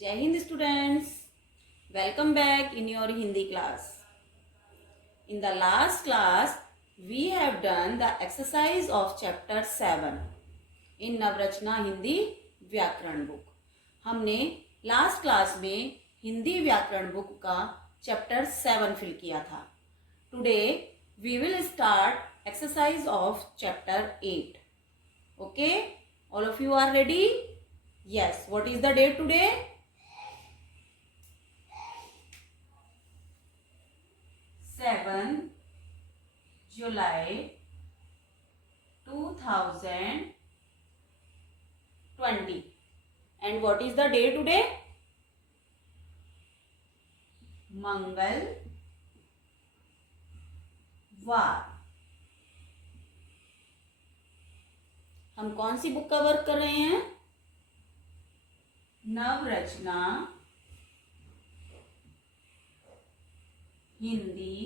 जय Hind students, welcome back in your Hindi class. In the last class we have done the exercise of chapter 7 in Navrachna Hindi व्याकरण book. हमने last class में हिंदी व्याकरण book का chapter 7 fill किया था. Today we will start exercise of chapter 8. Okay, all of you are ready? Yes. What is the date today? 7 July 2020. And what is the day today? मंगलवार. हम कौन सी book का work कर रहे हैं? नवरचना हिंदी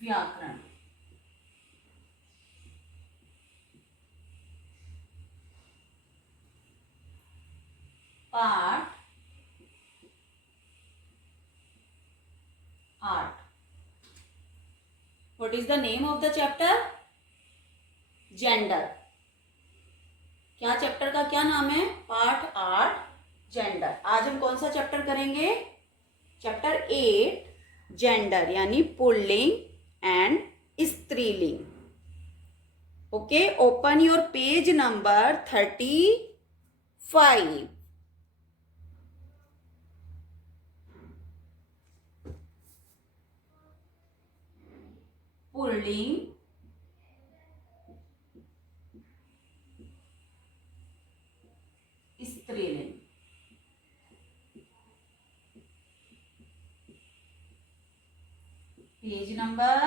व्याकरण. Part 8. What is the name of the chapter? Gender. क्या chapter का क्या नाम है? Part 8 gender. आज हम कौन सा चैप्टर करेंगे? चैप्टर 8 जेंडर यानी पुल्लिंग एंड स्त्रीलिंग. Okay, open your page number 35. पुल्लिंग स्त्रीलिंग. Page number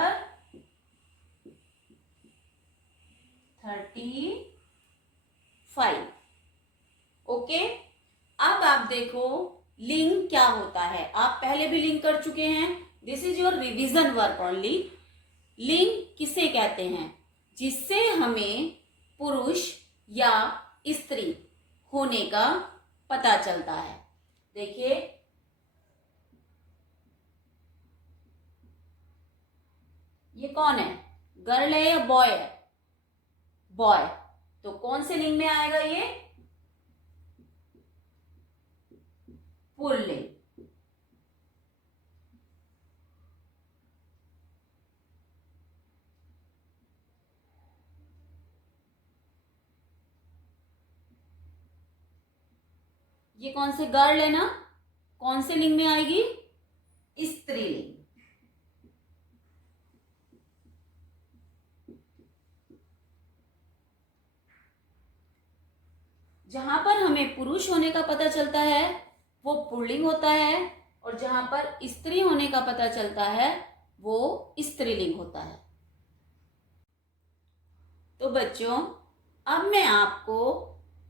35. ओके, अब आप देखो लिंग क्या होता है. आप पहले भी लिंग कर चुके हैं. This is your revision work only. लिंग किसे कहते हैं? जिससे हमें पुरुष या स्त्री होने का पता चलता है. देखिए, ये कौन है? गर्ल है या बॉय है? बॉय. तो कौन से लिंग में आएगा ये? पुल्लिंग. ये कौन से गर्ल है ना? कौन से लिंग में आएगी? स्त्रीलिंग. जहां पर हमें पुरुष होने का पता चलता है वो पुल्लिंग होता है, और जहां पर स्त्री होने का पता चलता है वो स्त्रीलिंग होता है. तो बच्चों, अब मैं आपको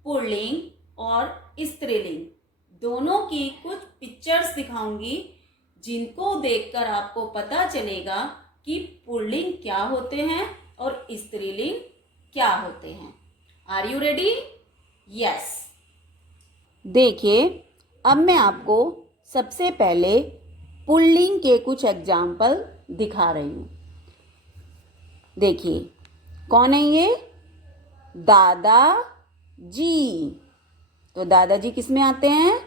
पुल्लिंग और स्त्रीलिंग दोनों की कुछ पिक्चर्स दिखाऊंगी, जिनको देखकर आपको पता चलेगा कि पुल्लिंग क्या होते हैं और स्त्रीलिंग क्या होते हैं. Are you ready? यस. देखिए, अब मैं आपको सबसे पहले पुल्लिंग के कुछ एग्जाम्पल दिखा रही हूँ. देखिए, कौन है ये? दादाजी. तो दादाजी किस में आते हैं?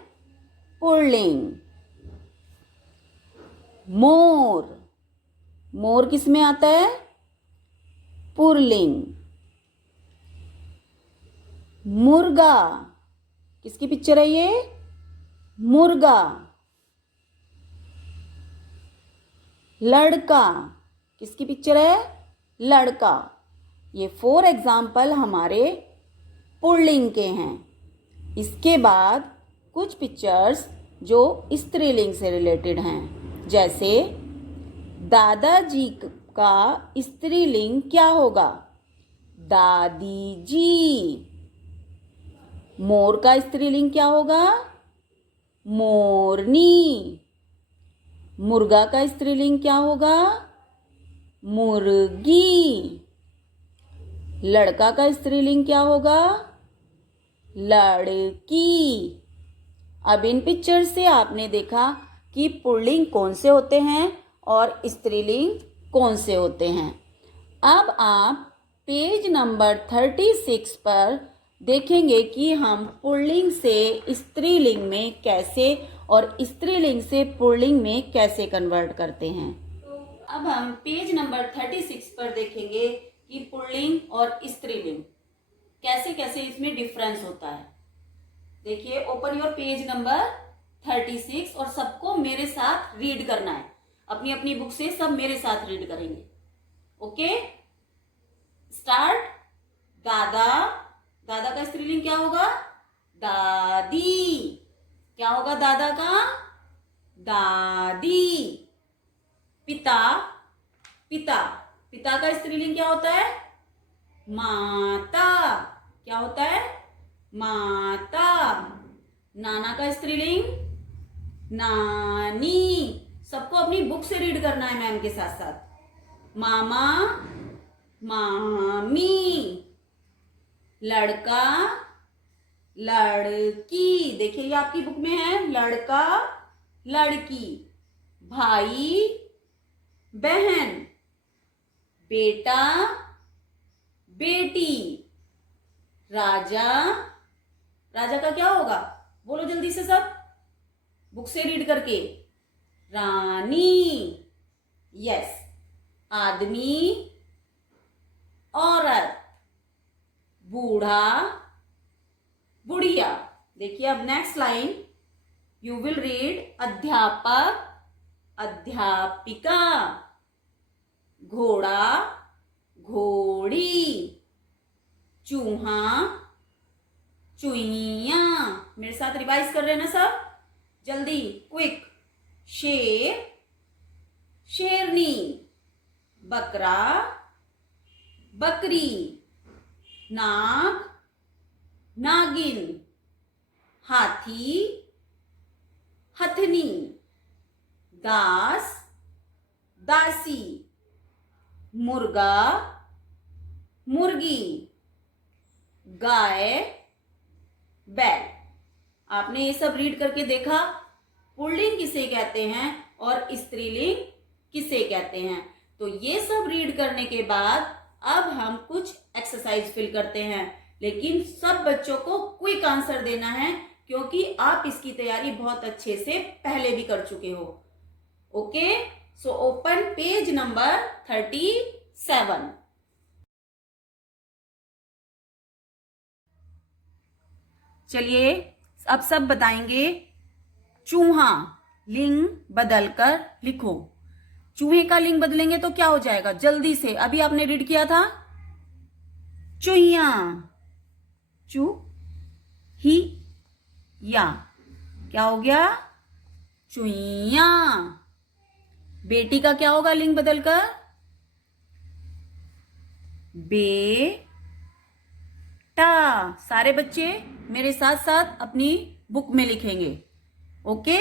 पुल्लिंग. मोर. मोर किस में आता है? पुल्लिंग. मुर्गा. किसकी पिक्चर है ये? मुर्गा. लड़का. किसकी पिक्चर है? लड़का. ये 4 एग्जाम्पल हमारे पुल्लिंग के हैं. इसके बाद कुछ पिक्चर्स जो स्त्रीलिंग से रिलेटेड हैं. जैसे दादाजी का स्त्रीलिंग क्या होगा? दादी जी. मोर का स्त्रीलिंग क्या होगा? मोरनी. मुर्गा का स्त्रीलिंग क्या होगा? मुर्गी. लड़का का स्त्रीलिंग क्या होगा? लड़की। अब इन पिक्चर से आपने देखा कि पुल्लिंग कौन से होते हैं और स्त्रीलिंग कौन से होते हैं। अब आप पेज नंबर 36 पर देखेंगे कि हम पुल्लिंग से स्त्रीलिंग में कैसे और स्त्रीलिंग से पुल्लिंग में कैसे कन्वर्ट करते हैं। तो अब हम पेज नंबर 36 पर देखेंगे कि पुल्लिंग और स्त्रीलिंग कैसे कैसे इसमें डिफरेंस होता है। देखिए, ओपन योर पेज नंबर 36 और सबको मेरे साथ रीड करना है। अपनी अपनी बुक से सब मेरे साथ रीड करेंगे। Okay, start. दादा, दादा का स्त्रीलिंग क्या होगा? दादी। क्या होगा दादा का? दादी। पिता, पिता, पिता का स्त्रीलिंग क्या होता है? माता। क्या होता है? माता। नाना का स्त्रीलिंग? नानी। सबको अपनी बुक से रीड करना है मैम के साथ साथ। मामा, मामी। लड़का, लड़की। देखिए ये आपकी बुक में है, लड़का, लड़की। भाई, बहन। बेटा, बेटी। राजा, राजा का क्या होगा? बोलो जल्दी से सब, बुक से रीड करके। रानी। यस। आदमी, औरत। बूढ़ा, बुढ़िया। देखिए अब next line you will read. अध्यापक, अध्यापिका। घोड़ा, घोड़ी। चूहा, चुईया। मेरे साथ रिवाइज कर रहे हैं ना सब? जल्दी, क्विक। शेर, शेरनी। बकरा, बकरी। नाग, नागिन। हाथी, हथनी। दास, दासी। मुर्गा, मुर्गी। गाय, बैल। आपने ये सब रीड करके देखा पुल्लिंग किसे कहते हैं और स्त्रीलिंग किसे कहते हैं। तो ये सब रीड करने के बाद अब हम कुछ एक्सरसाइज फिल करते हैं, लेकिन सब बच्चों को क्विक आंसर देना है क्योंकि आप इसकी तैयारी बहुत अच्छे से पहले भी कर चुके हो। Okay, so open page number 37। चलिए अब सब बताएंगे। चूहा, लिंग बदलकर लिखो। चूहे का लिंग बदलेंगे तो क्या हो जाएगा? जल्दी से, अभी आपने रीड किया था। चुईया, चू ही या। क्या हो गया? चुईया। बेटी का क्या होगा लिंग बदलकर? बेटा। सारे बच्चे मेरे साथ साथ अपनी बुक में लिखेंगे। ओके।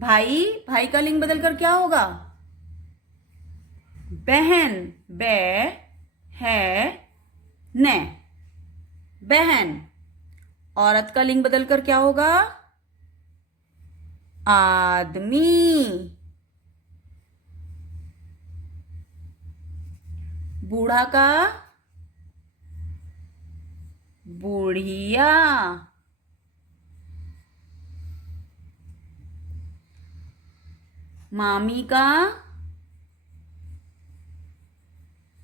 भाई, भाई का लिंग बदलकर क्या होगा? बहन, बै है ने। बहन। औरत का लिंग बदलकर क्या होगा? आदमी। बूढ़ा का? बुढ़िया। मामी का?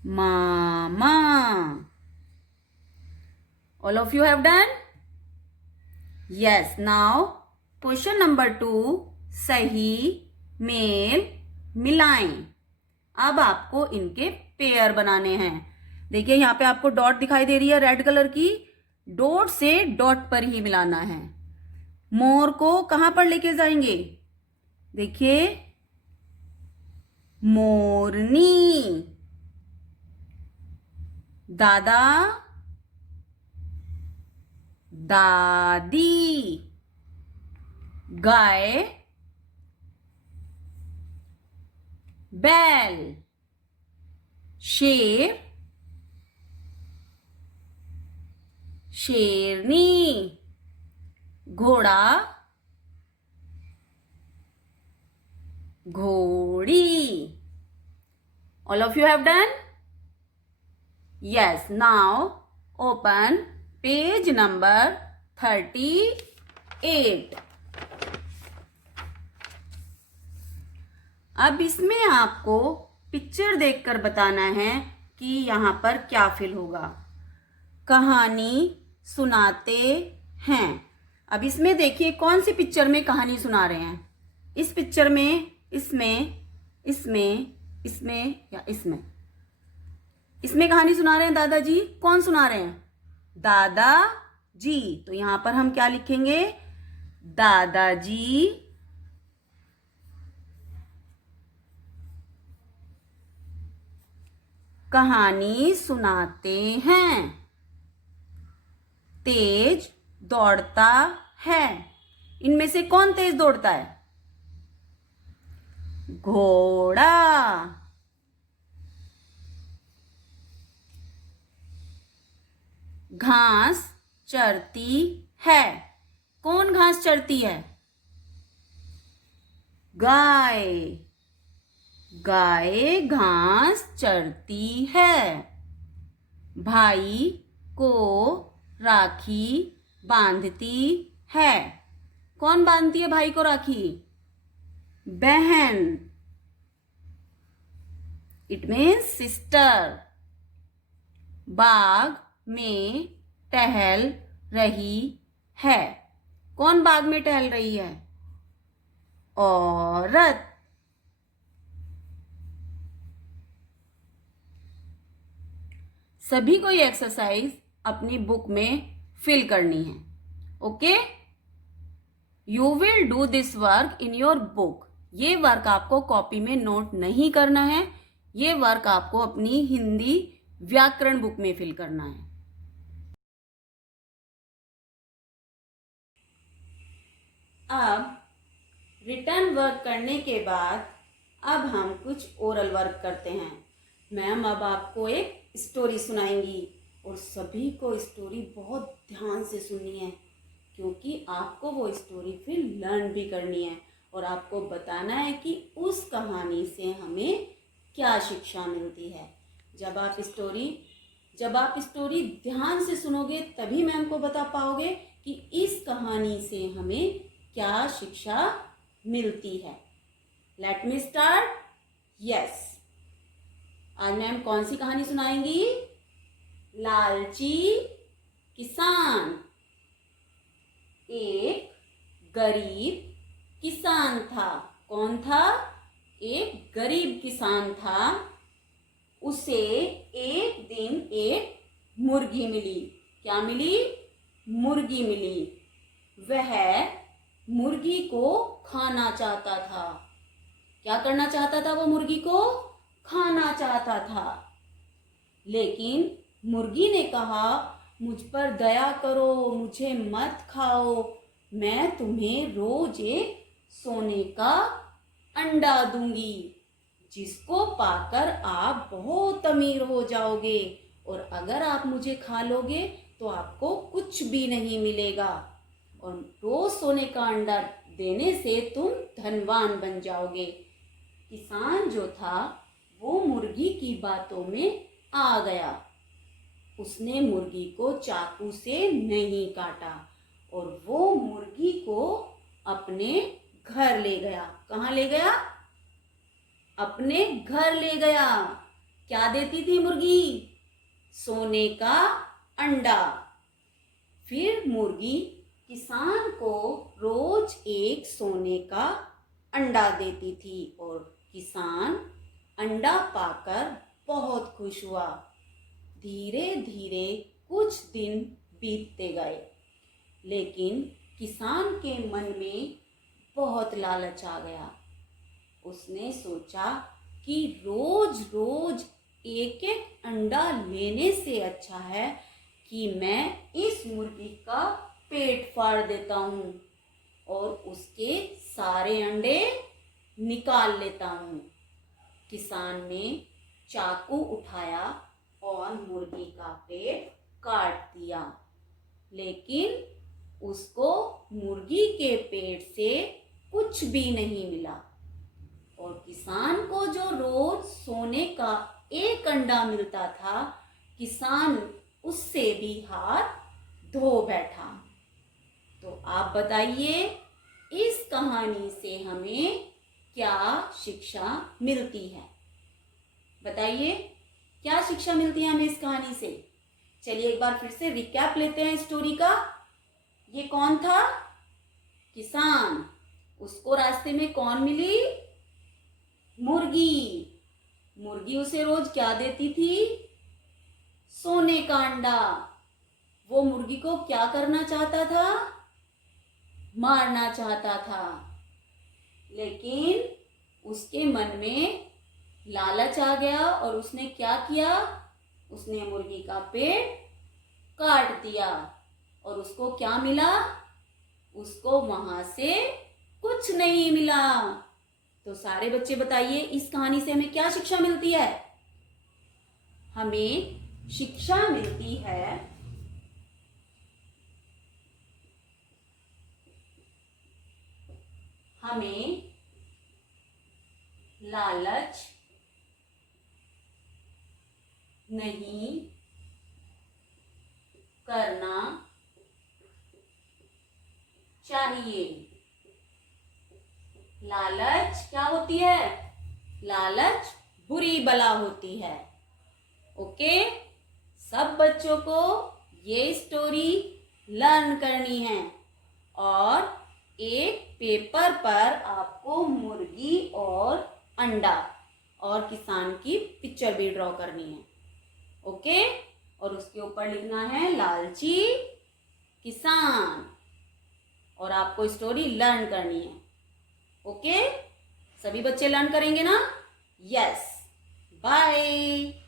मामा। All of you have done? Yes. Now question number 2, सही मेल मिलाएं। अब आपको इनके पेयर बनाने हैं। देखिए यहाँ पे आपको डॉट दिखाई दे रही है रेड कलर की, डॉट से डॉट पर ही मिलाना है। मोर को कहां पर लेके जाएंगे? देखिए, मोरनी। दादा, दादी। गाय, बैल। शेर, शेरनी, घोड़ा, घोड़ी. All of you have done? Yes. Now open page number 38. अब इसमें आपको पिक्चर देखकर बताना है कि यहाँ पर क्या फिल होगा. कहानी सुनाते हैं. अब इसमें देखिए कौन सी पिक्चर में कहानी सुना रहे हैं. इस पिक्चर में, इसमें, इसमें, इसमें या इसमें. इसमें कहानी सुना रहे हैं दादाजी. कौन सुना रहे हैं? दादाजी. तो यहां पर हम क्या लिखेंगे? दादाजी कहानी सुनाते हैं. तेज दौड़ता है. इनमें से कौन तेज दौड़ता है? घोड़ा. घास चरती है. कौन घास चरती है? गाय. गाय घास चरती है. भाई को राखी बांधती है. कौन बांधती है भाई को राखी? बहन. It means sister. बाग में टहल रही है. कौन बाग में टहल रही है? औरत. सभी को ये एक्सरसाइज अपनी बुक में फिल करनी है. Okay, you will do this work in your book. ये वर्क आपको कॉपी में नोट नहीं करना है. ये वर्क आपको अपनी हिंदी व्याकरण बुक में फिल करना है. अब रिटर्न वर्क करने के बाद अब हम कुछ ओरल वर्क करते हैं. मैम अब आपको एक स्टोरी सुनाएंगी और सभी को स्टोरी बहुत ध्यान से सुननी है, क्योंकि आपको वो स्टोरी फिर लर्न भी करनी है और आपको बताना है कि उस कहानी से हमें क्या शिक्षा मिलती है. जब आप स्टोरी ध्यान से सुनोगे तभी मैम को बता पाओगे कि इस कहानी से हमें क्या शिक्षा मिलती है. Let me start. यस, आज मैम कौन सी कहानी सुनाएंगी? लालची किसान. एक गरीब किसान था. कौन था? एक गरीब किसान था. उसे एक दिन एक मुर्गी मिली. क्या मिली? मुर्गी मिली. वह मुर्गी को खाना चाहता था. क्या करना चाहता था? वो मुर्गी को खाना चाहता था. लेकिन मुर्गी ने कहा, मुझ पर दया करो, मुझे मत खाओ, मैं तुम्हें रोज एक सोने का अंडा दूंगी, जिसको पाकर आप बहुत अमीर हो जाओगे, और अगर आप मुझे खा लोगे तो आपको कुछ भी नहीं मिलेगा, और रोज सोने का अंडा देने से तुम धनवान बन जाओगे. किसान जो था वो मुर्गी की बातों में आ गया. उसने मुर्गी को चाकू से नहीं काटा और वो मुर्गी को अपने घर ले गया. कहाँ ले गया? अपने घर ले गया. क्या देती थी मुर्गी? सोने का अंडा. फिर मुर्गी किसान को रोज एक सोने का अंडा देती थी और किसान अंडा पाकर बहुत खुश हुआ. धीरे धीरे कुछ दिन बीतते गए, लेकिन किसान के मन में बहुत लालच आ गया. उसने सोचा कि रोज रोज एक एक अंडा लेने से अच्छा है कि मैं इस मुर्गी का पेट फाड़ देता हूँ और उसके सारे अंडे निकाल लेता हूँ. किसान ने चाकू उठाया और मुर्गी का पेट काट दिया. लेकिन उसको मुर्गी के पेट से कुछ भी नहीं मिला। और किसान को जो रोज सोने का एक अंडा मिलता था, किसान उससे भी हाथ धो बैठा। तो आप बताइए, इस कहानी से हमें क्या शिक्षा मिलती है? बताइए, क्या शिक्षा मिलती है हमें इस कहानी से? चलिए एक बार फिर से रिकैप लेते हैं स्टोरी का। ये कौन था? किसान। उसको रास्ते में कौन मिली? मुर्गी। मुर्गी उसे रोज क्या देती थी? सोने का अंडा। वो मुर्गी को क्या करना चाहता था? मारना चाहता था। लेकिन उसके मन में लालच आ गया और उसने क्या किया? उसने मुर्गी का पेट काट दिया। और उसको क्या मिला? उसको वहां से कुछ नहीं मिला। तो सारे बच्चे बताइए, इस कहानी से हमें क्या शिक्षा मिलती है? हमें शिक्षा मिलती है हमें लालच नहीं करना चाहिए। लालच क्या होती है? लालच बुरी बला होती है। ओके, सब बच्चों को ये स्टोरी लर्न करनी है और एक पेपर पर आपको मुर्गी और अंडा और किसान की पिक्चर भी ड्रॉ करनी है। ओके, और उसके ऊपर लिखना है लालची किसान, और आपको स्टोरी लर्न करनी है। ओके, सभी बच्चे लर्न करेंगे ना? यस। बाय।